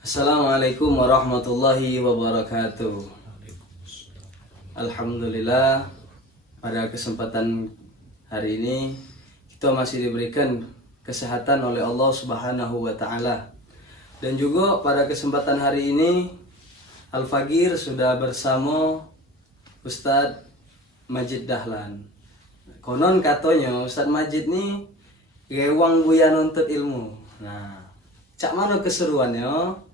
Assalamualaikum warahmatullahi wabarakatuh. Alhamdulillah, pada kesempatan hari ini kita masih diberikan kesehatan oleh Allah Subhanahu wa taala. Dan juga pada kesempatan hari ini Al-Fagir sudah bersama Ustadz Majid Dahlan. Konon katanya Ustadz Majid nih gewang buya nuntut ilmu. Nah, cak mana keseruannya?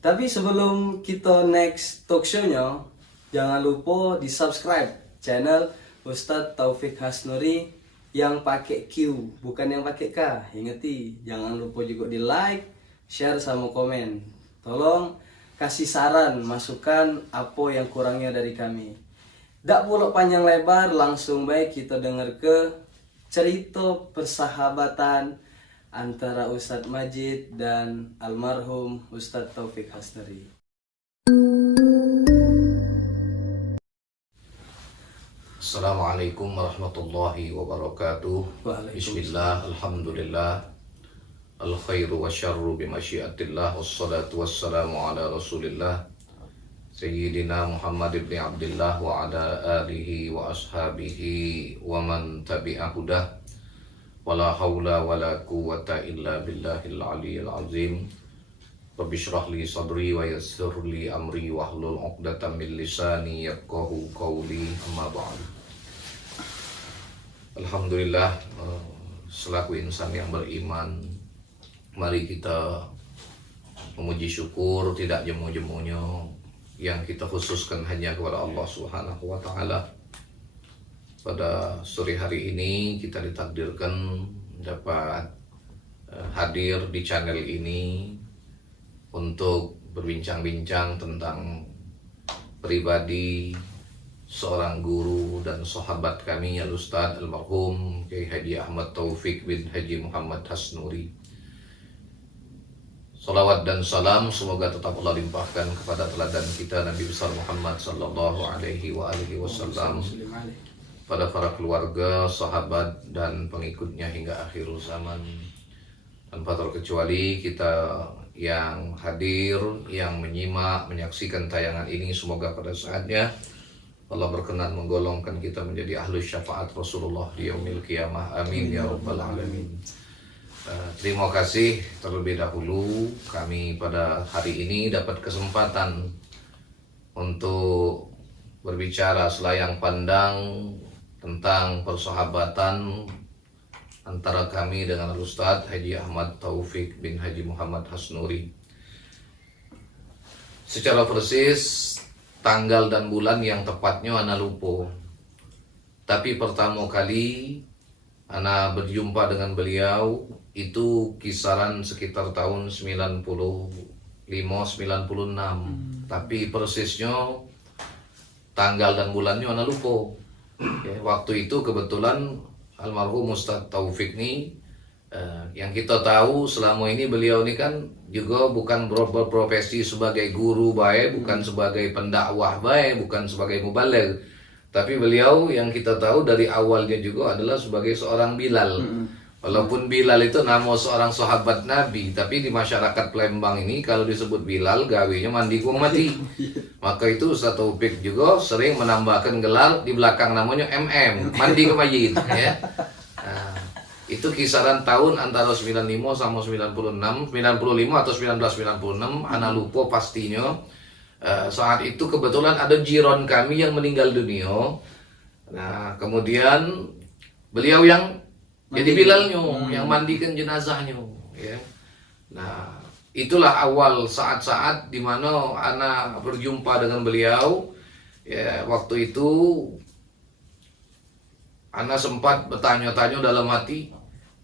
Tapi sebelum kita next talk show-nya, jangan lupa di subscribe channel Ustadz Taufik Hasnuri yang pakai Q, bukan yang pakai K. Ingeti, jangan lupa juga di like, share sama komen. Tolong kasih saran, masukan apa yang kurangnya dari kami. Dak pula panjang lebar, langsung baik kita dengar ke cerita persahabatan antara Ustadz Majid dan almarhum Ustadz Taufik Hasnuri. Assalamualaikum warahmatullahi wabarakatuh. Bismillah, alhamdulillah, al-khairu wa syarru bimasyiatillah, wassalatu wassalamu ala rasulillah Sayyidina Muhammad ibn Abdullah wa ala alihi wa ashabihi wa man tabi'ahudah. Wala hawla wala quwwata illa billahil aliyyil azim. Rabbi shrah li sadri wa yassir li amri wahlul 'uqdatam min lisani yafqahu qawli, amma ba'd. Alhamdulillah, selaku insan yang beriman, mari kita memuji syukur tidak jemu-jemunya yang kita khususkan hanya kepada Allah Subhanahu wa taala. Pada sore hari ini kita ditakdirkan dapat hadir di channel ini untuk berbincang-bincang tentang pribadi seorang guru dan sahabat kami Al-Ustadz almarhum Kiai Haji Ahmad Taufik bin Haji Muhammad Hasnuri. Salawat dan salam semoga tetap Allah limpahkan kepada teladan kita Nabi besar Muhammad sallallahu alaihi wasallam, pada para keluarga, sahabat, dan pengikutnya hingga akhir zaman. Tanpa terkecuali kita yang hadir, yang menyimak, menyaksikan tayangan ini, semoga pada saatnya Allah berkenan menggolongkan kita menjadi ahlu syafaat Rasulullah di yaumil qiyamah. Amin ya rabbal alamin. Terima kasih terlebih dahulu kami pada hari ini dapat kesempatan untuk berbicara selayang pandang tentang persahabatan antara kami dengan Ustadz Haji Ahmad Taufik bin Haji Muhammad Hasnuri. Secara persis tanggal dan bulan yang tepatnya ana lupa. Tapi pertama kali ana berjumpa dengan beliau itu kisaran sekitar tahun 95-96. Tapi persisnya tanggal dan bulannya ana lupa. Ya, waktu itu kebetulan almarhum Ustadz Taufik ini yang kita tahu selama ini beliau ini kan juga bukan berprofesi sebagai guru baik, bukan sebagai pendakwah baik, bukan sebagai mubaligh, tapi beliau yang kita tahu dari awalnya juga adalah sebagai seorang Bilal. Walaupun Bilal itu nama seorang sahabat Nabi, tapi di masyarakat Palembang ini kalau disebut Bilal gawinya mandi kuang mati. Maka itu Ustadz Taufik juga sering menambahkan gelar di belakang namanya MM, mandi ke mayit ya. Nah, itu kisaran tahun antara 95 sama 96, 95 atau 1996, ana lupa pastinya. Saat itu kebetulan ada jiran kami yang meninggal dunia. Nah, kemudian beliau yang jadi Bilalnya, yang mandikan jenazahnya ya. Nah, itulah awal saat-saat di mana ana berjumpa dengan beliau. Ya, waktu itu ana sempat bertanya-tanya dalam hati,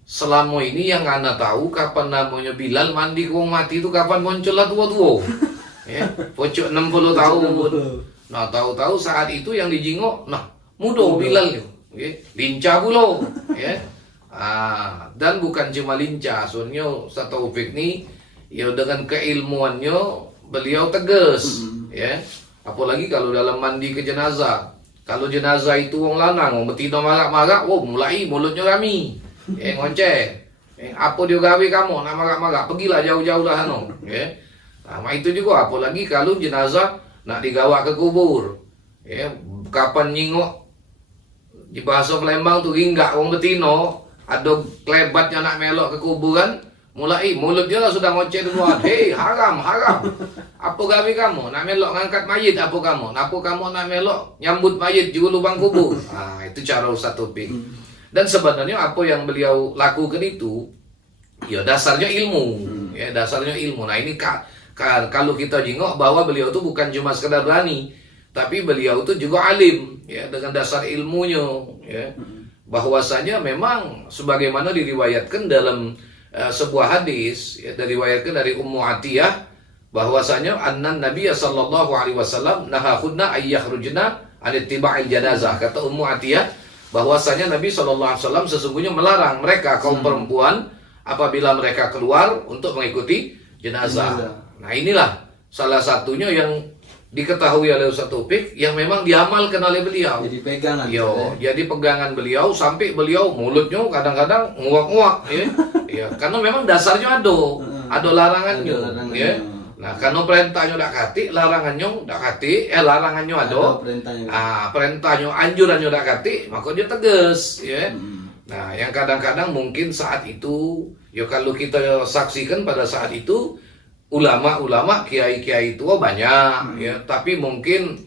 selama ini yang ana tahu kapan namanya Bilal mandi kuang mati itu kapan muncullah tua-tua. Ya, pocok 60 tahun. Nah, tahu-tahu saat itu yang dijingok, nah, muda Bilal ya, lincah pula ya. Dan bukan cuma lincah, soalnya Ustadz Taufik ini ya dengan keilmuannya beliau tegas ya. Apalagi kalau dalam mandi ke jenazah. Kalau jenazah itu wong lanang, wong betina marak-marak, mulai mulutnya kami. Ngoceh. Apa dia gawe kamu? Nak marak-marak, pergilah jauh-jauh lah ya. Sama itu juga, apalagi kalau jenazah nak digawa ke kubur. Ya, kapan nyingok di bahasa Palembang tuh ringgak wong betino, ada klebatnya nak melok ke kuburan, mulai mulutnya lah sudah ngoceh duluan. Hei, haram, haram. Apa gawe kamu? Nak melok ngangkat mayit apa kamu? Apa kamu nak melok nyambut mayit juga lubang kubur? Ah, itu cara Ustaz Taufik. Dan sebenarnya apa yang beliau lakukan itu, ya dasarnya ilmu. Ya, dasarnya ilmu. Nah, ini kalau kita jengok bahwa beliau itu bukan cuma sekedar berani, tapi beliau itu juga alim, ya, dengan dasar ilmunya, ya. Bahwasanya memang sebagaimana diriwayatkan dalam sebuah hadis, ya, diriwayatkan dari Ummu Atiyah, bahwasanya annan Nabiya sallallahu alaihi wasallam nahahunna ayyakhrujna an ittiba'il janazah. Kata Ummu Atiyah bahwasanya Nabi sallallahu alaihi wasallam sesungguhnya melarang mereka kaum perempuan apabila mereka keluar untuk mengikuti jenazah. Nah, inilah salah satunya yang diketahui oleh Ustaz Taufik yang memang diamalkan oleh beliau. Jadi pegangan. Jadi pegangan beliau sampai beliau mulutnya kadang-kadang nguak-nguak, ya. Ya, karena memang dasarnya ada larangannya, ya. Nah, karena perintahnya dak kati, larangannya dak kati, larangannya ada. Perintahnya anjurannya dak kati, maka dia tegas, ya. Nah, yang kadang-kadang mungkin saat itu, ya kalau kita saksikan pada saat itu ulama-ulama, kiai-kiai tua banyak, ya, tapi mungkin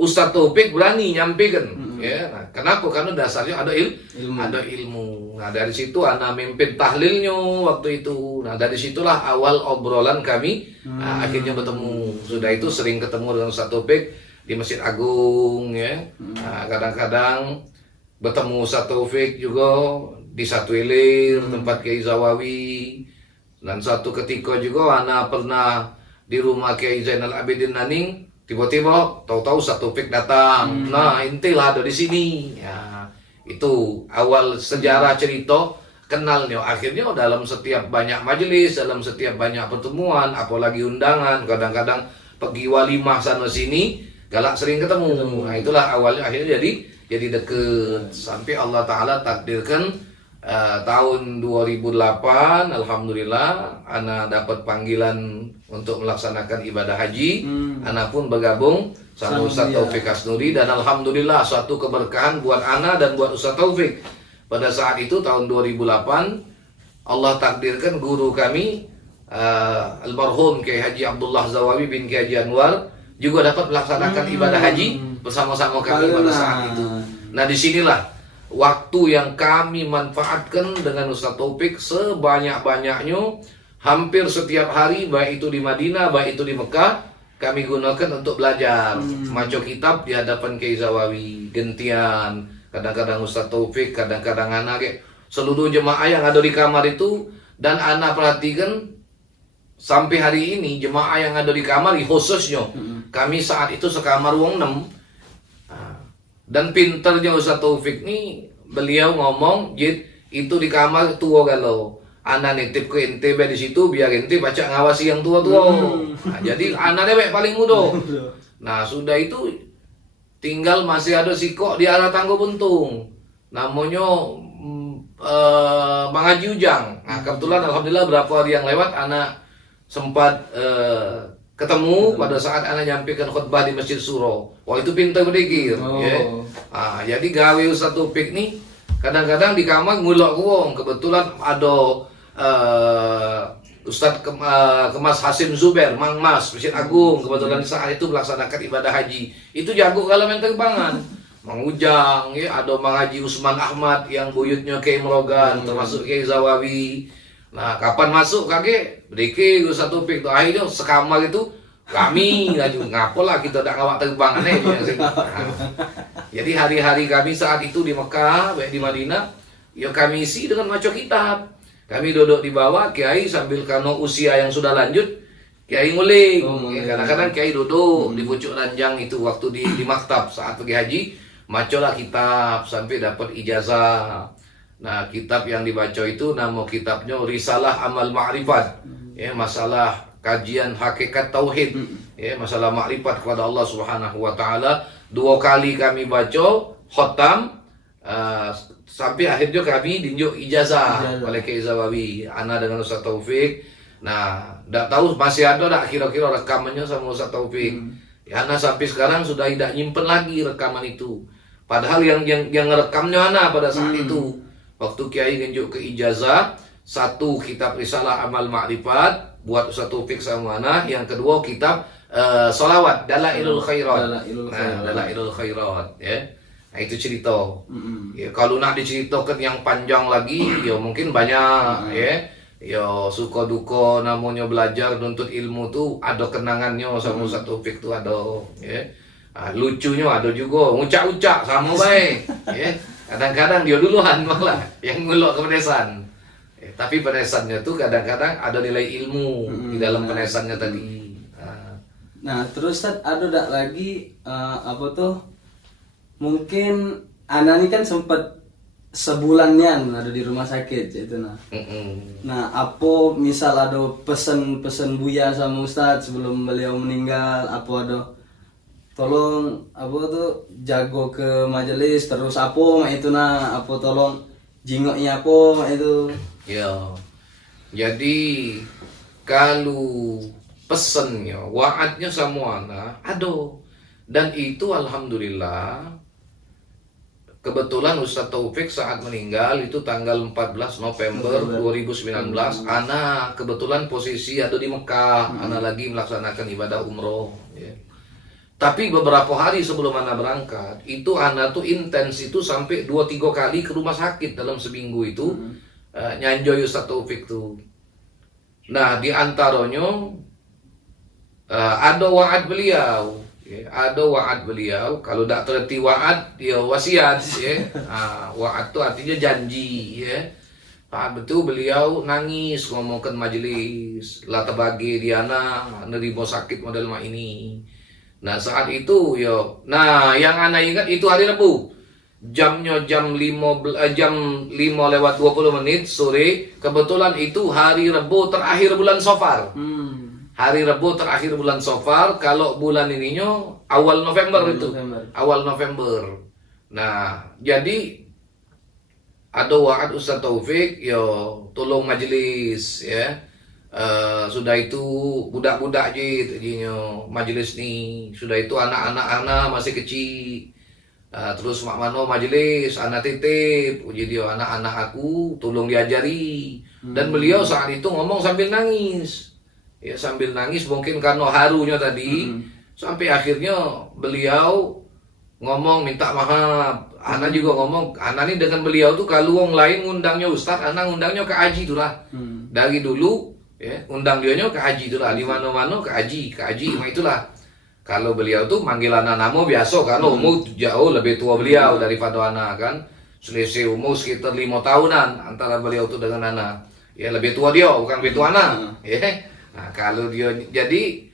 Ustaz Taufik berani nyampaikan, ya. Nah, kenapa? Karena dasarnya ada ilmu. Nah, dari situ anak mimpin tahlilnya waktu itu. Nah, dari situlah awal obrolan kami. Nah, akhirnya bertemu. Sudah itu sering ketemu dengan Ustaz Taufik di Masjid Agung, ya. Nah, kadang-kadang bertemu Ustaz Taufik juga di Satu Ilir, tempat Kiai Zawawi. Dan satu ketika juga anak pernah di rumah Kiai Zainal Abidin Naning, tiba-tiba tahu-tahu Ustaz Taufik datang. Nah, intilah ada di sini. Ya, itu awal sejarah cerita kenalnya. Akhirnya dalam setiap banyak majelis, dalam setiap banyak pertemuan, apalagi undangan, kadang-kadang pergi walimah sana sini, galak sering ketemu. Nah, itulah awalnya akhirnya jadi deket sampai Allah Ta'ala takdirkan tahun 2008 alhamdulillah anak dapat panggilan untuk melaksanakan ibadah haji. Anak pun bergabung sama Ustaz Taufik Hasnuri dan alhamdulillah suatu keberkahan buat anak dan buat Ustaz Taufik. Pada saat itu tahun 2008 Allah takdirkan guru kami almarhum Kiai Haji Abdullah Zawawi bin Kiai Haji Anwar juga dapat melaksanakan ibadah haji bersama-sama kami pada saat itu. Nah, disinilah waktu yang kami manfaatkan dengan Ustaz Taufik sebanyak-banyaknya, hampir setiap hari, baik itu di Madinah, baik itu di Mekah, kami gunakan untuk belajar. Maco kitab di hadapan Kiai Zawawi, gentian, kadang-kadang Ustaz Taufik, kadang-kadang anak, seluruh jemaah yang ada di kamar itu, dan anak perhatikan, sampai hari ini, jemaah yang ada di kamar, khususnya, kami saat itu sekamar wong 6, dan pinternya Ustaz Taufik nih, beliau ngomong, Jid, itu di kamar tua galau. Anak nitip ke ente di situ, biar ente baca ngawasi yang tua-tua. Nah, jadi anaknya paling muda. Nah, sudah itu tinggal masih ada sikok di arah Tanggo Buntung. Namanya Bang Haji Ujang. Nah, kebetulan alhamdulillah berapa hari yang lewat anak sempat ketemu pada saat anak nyampaikan khutbah di Masjid Suro. Wah, itu pintar berdikir. Ya. Nah, jadi gawe Ustaz Taufik nih kadang-kadang di kamar ngulok wong. Kebetulan ada Ustaz Kemas Hasim Zuber, Mang Mas, Masjid Agung. Kebetulan saat itu melaksanakan ibadah haji. Itu jago kalau main terbangan. Mang Ujang, ya, ada Mang Haji Usman Ahmad yang buyutnya Kiai Merogan, termasuk Kiai Zawawi. Nah, kapan masuk kakek? Berdikir Ustaz Taufik tuh. Akhirnya sekamar itu kami ngapalah kita tak ngawak terbang aneh. Nah, jadi hari-hari kami saat itu di Mekah, baik di Madinah, ya kami isi dengan maco kitab. Kami duduk di bawah, Kiai sambil karena usia yang sudah lanjut, Kiai ngulik. Kadang-kadang Kiai duduk di pucuk ranjang itu waktu di maktab saat pergi haji, macolah kitab sampai dapat ijazah. Nah, kitab yang dibaca itu nama kitabnya Risalah Amal Ma'rifat. Ya, masalah kajian hakikat tauhid. Ya, masalah makrifat kepada Allah Subhanahu wa taala. 2 kali kami baca, khatam, sampai akhirnya kami diunjuk ijazah oleh Kiai Zawawi. Ana dengan Ustaz Taufik Nah, ndak tahu masih ada tak kira-kira rekamannya sama Ustaz Taufik. Ya, Ana sampai sekarang sudah tidak nyimpen lagi rekaman itu. Padahal yang ngerekamnya Ana pada saat itu. Waktu Kiai nunjuk ke ijazah, satu kitab Risalah Amal Ma'rifat buat Ustaz Taufik sama Ana, yang kedua kitab solawat Dalailul Khairat. Dalailul Khairat, ya. Nah, itu cerita. Ya, kalau nak diceritakan yang panjang lagi, ya mungkin banyak, ya. Ya suka duka namanya belajar nuntut ilmu tuh ada kenangannya sama Ustaz Taufik tuh ada, ya. Lucunya ada juga, ucak-ucak sama baik, ya. Kadang-kadang dia duluan malah yang ngulok ke pedesan. Tapi pedesannya tuh kadang-kadang ada nilai ilmu di dalam pedesannya tadi. Nah, terus Ustaz, ada tak lagi apa tuh? Mungkin Ana ini kan sempat sebulannya ada di rumah sakit itu nah. Nah, apa misal ada pesan-pesan Buya sama Ustaz sebelum beliau meninggal, apa ada tolong apa tuh jago ke majelis terus apa itu nah, apa tolong jingoknya apa itu. Ya. Jadi kalau pesennya, wa'adnya sama anak ada. Dan itu alhamdulillah kebetulan Ustaz Taufik saat meninggal itu tanggal 14 November 2019. Ana kebetulan posisi ada di Mekah. Ana lagi melaksanakan ibadah umroh, ya. Tapi beberapa hari sebelum Ana berangkat, itu Ana tuh intens itu sampai 2-3 kali ke rumah sakit dalam seminggu itu. Nyanjoy Ustaz Taufik tuh. Nah, di antaranya ada wa'ad beliau. Ya, ada wa'ad beliau. Kalau tak terhenti wa'ad, ya wasiat, ya. Wa'ad itu artinya janji, ya. Betul beliau nangis ngomongkan majelis lah terbagi Diana nerima sakit model mak ini. Nah, saat itu yo. Nah, yang ana ingat itu hari Rabu. Jamnya jam 5:20 sore. Kebetulan itu hari Rabu terakhir bulan Safar. Hari Rabu terakhir bulan Safar. Kalau bulan ininya awal November itu. Awal November. Nah, jadi ada wa'ad Ustaz Taufik, yo tolong majelis, ya. Sudah itu budak-budak jinya majelis ni. Sudah itu anak-anak masih kecil. Terus mak mano majelis anak titip, uji dia anak-anak aku tolong diajari. Dan beliau saat itu ngomong sambil nangis. Ya, sambil nangis mungkin karena harunya tadi. Sampai akhirnya beliau ngomong minta maaf. Ana juga ngomong, Ana ini dengan beliau tuh kalau orang lain ngundangnya Ustaz, Ana ngundangnya ke haji tuh lah. Dari dulu, ya, undang dia ke haji tuh lah. Di mana-mana ke haji, nah itulah. Kalau beliau tuh manggil Ana nama biasa, karena umur jauh lebih tua beliau daripada Ana kan. Selisih umur sekitar 5 tahunan antara beliau tuh dengan Ana. Ya lebih tua dia, bukan lebih tua Ana. Ya. Nah, kalau dia jadi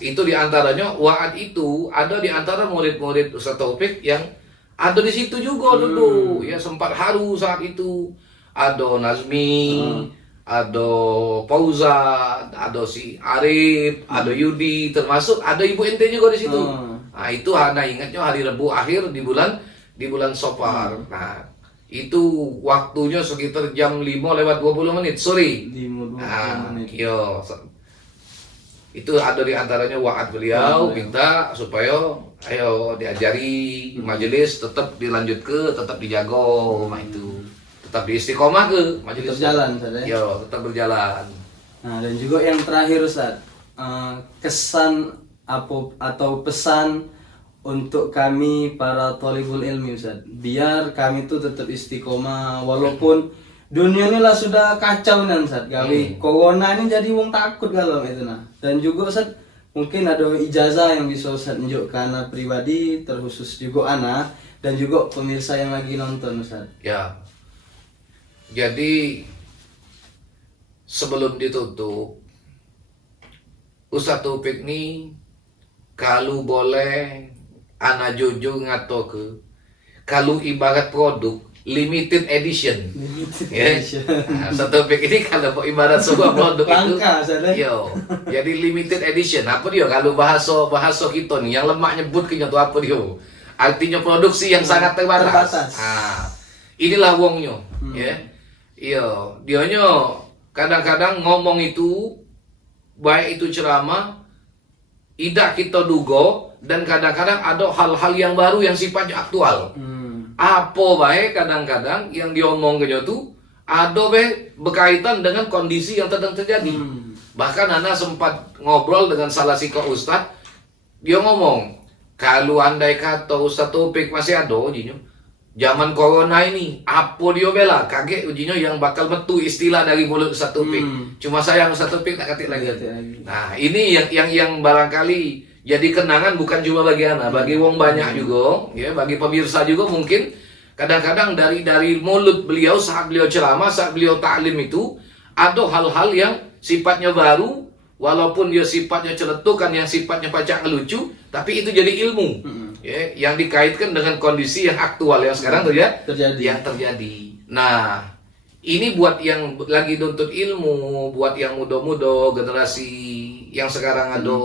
itu diantaranya wa'ad itu ada di antara murid-murid Ustaz Taufik yang ada di situ juga dulu, ya sempat haru saat itu. Ada Nazmi, ada Pauza, ada si Arif, ada Yudi, termasuk ada Ibu Ente juga di situ. Nah, itu Ana ingatnya hari Rabu akhir di bulan Safar. Nah, itu waktunya sekitar jam 5:20 sore. Yo. Itu ada di antaranya wa'ad beliau minta supaya ayo diajari majelis tetap dilanjut ke, tetap dijaga itu. Tetap di istiqomah ke majelis berjalan ya, tetap berjalan. Nah, dan juga yang terakhir Ustaz, kesan atau pesan untuk kami para thalibul ilmi Ustaz, biar kami tuh tetap istiqomah walaupun dunia ini lah sudah kacau nih Ustaz, gawi corona ini jadi wong takut kalau itu nah. Dan juga Ustaz mungkin ada ijazah yang bisa Ustaz tunjukkan anak pribadi terkhusus juga anak dan juga pemirsa yang lagi nonton Ustaz. Ya. Jadi sebelum ditutup, Ustaz Taufik ini kalau boleh anak jujur ngato ke, kalau ibarat produk limited edition. Nah, Ustaz Taufik ini kalau ibarat sebuah produk itu, jadi limited edition. Apa dia? Kalau bahasa kita nih, yang lemak nyebutnya tuh apa dia? Artinya produksi yang sangat terbatas. Inilah wongnya, ya. Iya, dianya kadang-kadang ngomong itu, baik itu ceramah, tidak kita duga, dan kadang-kadang ada hal-hal yang baru yang sifatnya aktual. Apa baik kadang-kadang yang diomongnya tuh ada berkaitan dengan kondisi yang sedang terjadi. Bahkan Ana sempat ngobrol dengan salah si ustadz, dia ngomong, kalau andai kata Ustadz Taufik masih ada ujinya, zaman corona ini, apa dia bela? Kaget ujinya yang bakal metu istilah dari mulut Ustadz Taufik. Cuma sayang Ustadz Taufik tak ketik lagi. Nah, ini yang barangkali jadi kenangan bukan cuma bagi Ana, bagi wong banyak juga, ya, bagi pemirsa juga mungkin kadang-kadang dari mulut beliau saat beliau ceramah, saat beliau ta'lim itu ada hal-hal yang sifatnya baru, walaupun dia sifatnya celetukan, yang sifatnya pacak ngelucu, tapi itu jadi ilmu, ya, yang dikaitkan dengan kondisi yang aktual yang sekarang terjadi. Nah, ini buat yang lagi nuntut ilmu, buat yang muda-muda, generasi yang sekarang ada,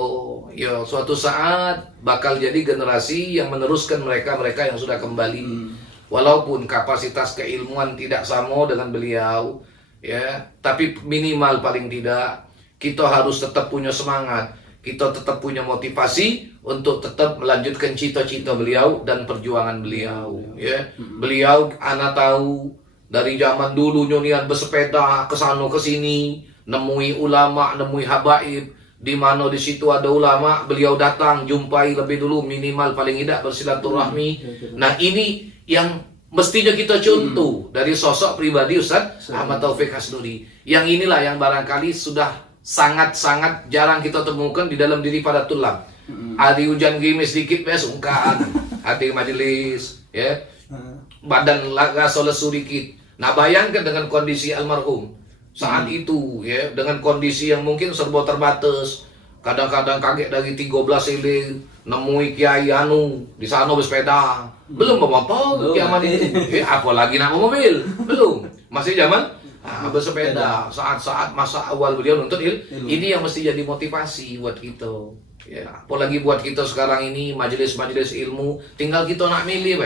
ya suatu saat bakal jadi generasi yang meneruskan mereka yang sudah kembali. Walaupun kapasitas keilmuan tidak sama dengan beliau, ya, tapi minimal paling tidak kita harus tetap punya semangat, kita tetap punya motivasi untuk tetap melanjutkan cita-cita beliau dan perjuangan beliau. Ya, beliau Ana tahu dari zaman dulu nyonian bersepeda ke sana ke sini, nemui ulama, nemui habaib, di mana di situ ada ulama, beliau datang jumpai lebih dulu, minimal paling tidak bersilaturahmi. Nah, ini yang mestinya kita contoh dari sosok pribadi Ustaz Ahmad Taufik Hasnuri. Yang inilah yang barangkali sudah sangat-sangat jarang kita temukan di dalam diri para tulab. Hari hujan gerimis sedikit sungkan, hati majelis, ya, badan rasa lesu dikit. Nah, bayangkan dengan kondisi almarhum saat itu, ya, dengan kondisi yang mungkin serba terbatas. Kadang-kadang kaget dari 13 ilir, nemui Kiai Anu di sana bersepeda. Belum apa-apa zaman itu. Apalagi nak mobil. Belum. Masih zaman bersepeda. Saat-saat masa awal beliau nuntut ilmu. Ini yang mesti jadi motivasi buat kita. Ya, apalagi buat kita sekarang ini majelis-majelis ilmu, tinggal kita nak milih,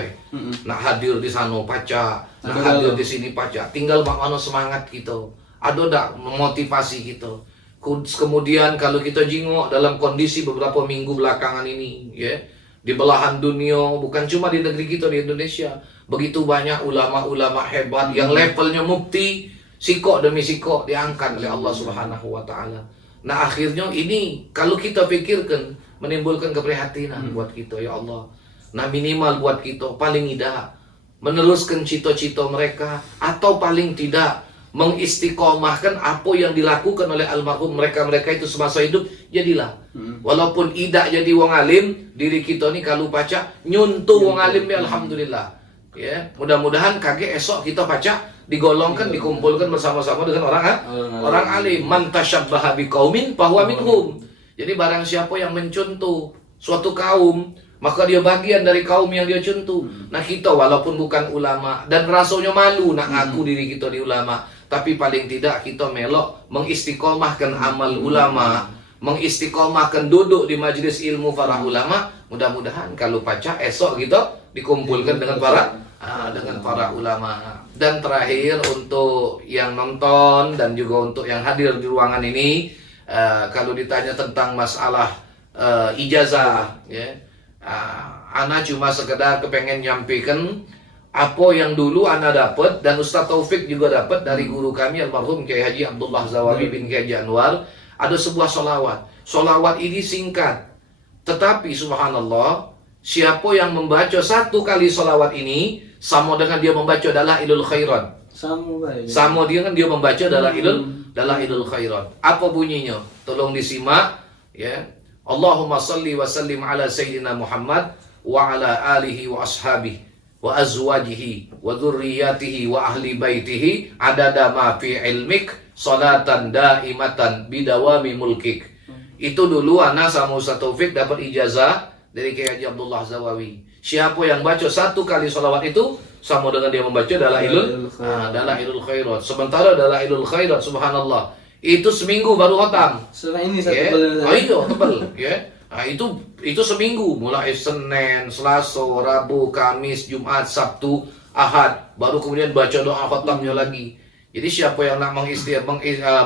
nak hadir di sana paca, nak hadir di sini paca. Tinggal mana semangat kita. Ada tak memotivasi kita. Kemudian kalau kita jingok dalam kondisi beberapa minggu belakangan ini, ya, di belahan dunia, bukan cuma di negeri kita di Indonesia, begitu banyak ulama-ulama hebat yang levelnya mufti, sikok demi sikok diangkat oleh Allah Subhanahu wa taala. Nah, akhirnya ini kalau kita pikirkan menimbulkan keprihatinan buat kita, ya Allah. Nah, minimal buat kita paling tidak meneruskan cita-cita mereka, atau paling tidak mengistiqomahkan apa yang dilakukan oleh almarhum mereka itu semasa hidup. Jadilah walaupun tidak jadi wong alim, diri kita ni kalau baca nyuntuh wong alim, ya alhamdulillah, ya, mudah-mudahan kaget esok kita baca digolongkan, dikumpulkan bersama-sama dengan orang alim. Man tasyabbaha biqaumin fahuwa minhum. Jadi barang siapa yang mencontoh suatu kaum, maka dia bagian dari kaum yang dia contoh. Nah, kita walaupun bukan ulama dan rasanya malu nak ngaku diri kita di ulama, tapi paling tidak kita melok mengistiqomahkan amal ulama, mengistiqomahkan duduk di majelis ilmu para ulama. Mudah-mudahan kalau paca esok kita dikumpulkan dengan para ulama. Dan terakhir untuk yang nonton dan juga untuk yang hadir di ruangan ini, kalau ditanya tentang masalah ijazah, ya, Ana cuma sekedar kepengen nyampaikan apa yang dulu Ana dapat dan Ustaz Taufik juga dapat dari guru kami almarhum Kiai Haji Abdullah Zawawi bin Kiai Anwar. Ada sebuah solawat. Solawat ini singkat, tetapi subhanallah, siapa yang membaca satu kali solawat ini sama dengan dia membaca Dalailul Khairat. Sama dia kan dia membaca Dalailul Khairat. Apa bunyinya? Tolong disimak, ya. Allahumma salli wa sallim ala sayyidina Muhammad wa ala alihi wa ashabihi wa azwajihi wa dzurriyyatihi wa ahli baitihi adada ma fi ilmik salatan daimatan bidawami mulkik. Itu dulu Ana sama Ustaz Taufik dapat ijazah dari Kiai Haji Abdullah Zawawi. Siapa yang baca satu kali salawat itu sama dengan dia membaca Dalailul Khairat. Sementara Dalailul Khairat, subhanallah, itu seminggu baru khatam. Ini satu tebal, ya. Nah, itu seminggu, mulai Senin, Selasa, Rabu, Kamis, Jumat, Sabtu, Ahad, baru kemudian baca doa khatamnya lagi. Jadi siapa yang nak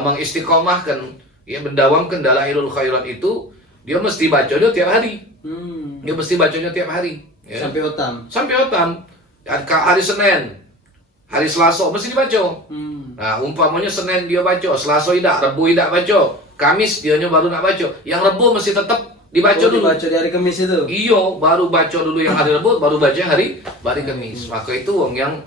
mengistiqomahkan, ya mendawamkan dalailul khairat itu, dia mesti bacanya tiap hari. Dia mesti bacanya tiap hari. Ya. Sampai otam. Sampai otam. Hari Senin, hari Selasa mesti dibaca. Nah, umpamanya Senin dia baca, Selasa tidak, Rabu tidak baca, Kamis dianya baru nak baca. Yang Rabu mesti tetap dibaca dulu. Dibaca di hari Kamis itu. Iyo, baru baca dulu yang hari Rabu, baru baca hari Kamis. Maka itu wong yang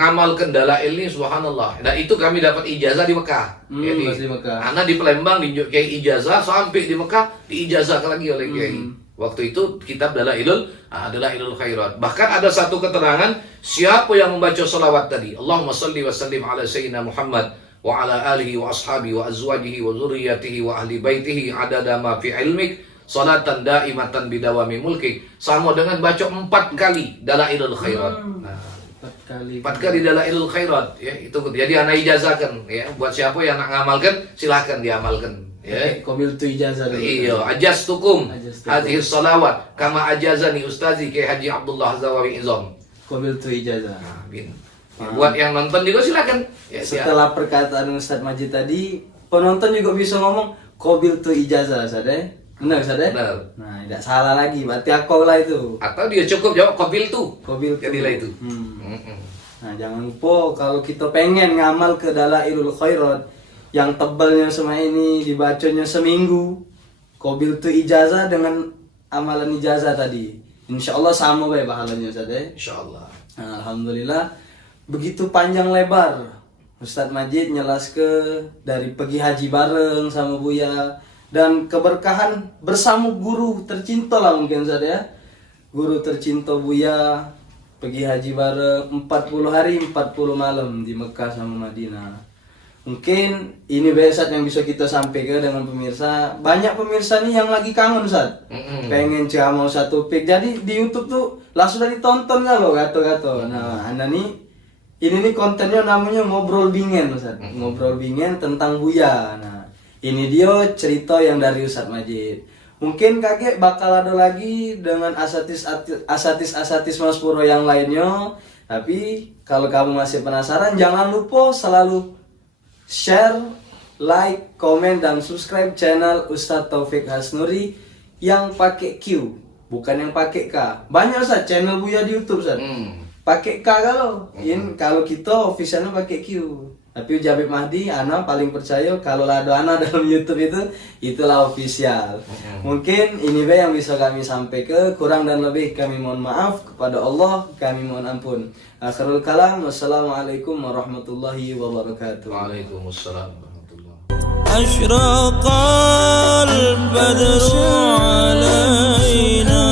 ngamalkan dalail ini, subhanallah. Dan itu kami dapat ijazah di Mekah. Jadi, masih di Mekah. anak di Palembang di Kiai ijazah, sampai di Mekah diijazahkan lagi oleh Kiai. Waktu itu kitab Dalailul Khairat. Bahkan ada satu keterangan, siapa yang membaca salawat tadi, Allahumma salli wa sallim ala sayyidina Muhammad wa ala alihi wa ashabihi wa azwajihi wa zurriyatihi wa ahli baitihi adada ma fi ilmik salatan daimatan bidawami mulkik, sama dengan baca 4 kali Dalailul Khairat. Nah, 4 kali Dalailul Khairat, ya itu. Jadi anak ijazahkan, ya buat siapa yang nak ngamalkan silahkan diamalkan. Ya, Qabil tu ijazah dulu. Iya, ajastukum hadhihi salawat kama ajazani ustazi Kiai Haji Abdullah Zawawi Izam. Qabil tu ijazah. Buat yang nonton juga silakan. Ya, setelah perkataan Ustadz Majid tadi, penonton juga bisa ngomong qabil tu ijazah, Ustadz. Benar, Ustadz? Benar. Nah, tidak salah lagi, berarti aku lah itu. Atau dia cukup jawab qabil tu. Qabil tu. Jadilah itu. Nah, jangan lupa kalau kita pengen ngamal ke Dalailul Khairat yang tebalnya sama ini, dibacanya seminggu, qabil tu ijazah dengan amalan ijazah tadi, insya Allah sama baik pahalanya, Ustadz. Insya Allah. Nah, alhamdulillah, begitu panjang lebar Ustadz Majid nyelas ke dari pergi haji bareng sama Buya dan keberkahan bersama guru tercinta lah mungkin, Ustadz ya. Guru tercinta Buya pergi haji bareng 40 hari 40 malam di Mekah sama Madinah. Mungkin ini besat yang bisa kita sampaikan dengan pemirsa. Banyak pemirsa nih yang lagi kangen, Ustaz. Pengen ceramah satu pik. Jadi di YouTube tuh langsung sudah ditonton nggak lo gato-gato. Nah, Anda nih ini nih kontennya namanya ngobrol bingen, Ustaz. Ngobrol bingen tentang Buya. Nah, ini dia cerita yang dari Ustaz Majid. Mungkin kakek bakal ada lagi dengan asatis Mas Puro yang lainnya. Tapi kalau kamu masih penasaran, jangan lupa selalu share, like, komen, dan subscribe channel Ustadz Taufik Hasnuri yang pakai Q, bukan yang pakai K. Banyak Ustadz channel Buya di YouTube, Ustadz. Pakai K kalau kita officialnya pakai Q. Tapi Ujabib Mahdi, Ana paling percaya kalau ada Ana dalam YouTube itulah official. Mungkin ini yang bisa kami sampaikan. Kurang dan lebih kami mohon maaf. Kepada Allah kami mohon ampun. Akhirul kalam, wassalamualaikum warahmatullahi wabarakatuh. Waalaikumsalam warahmatullahi wabarakatuh. Ashraqal badru alaina,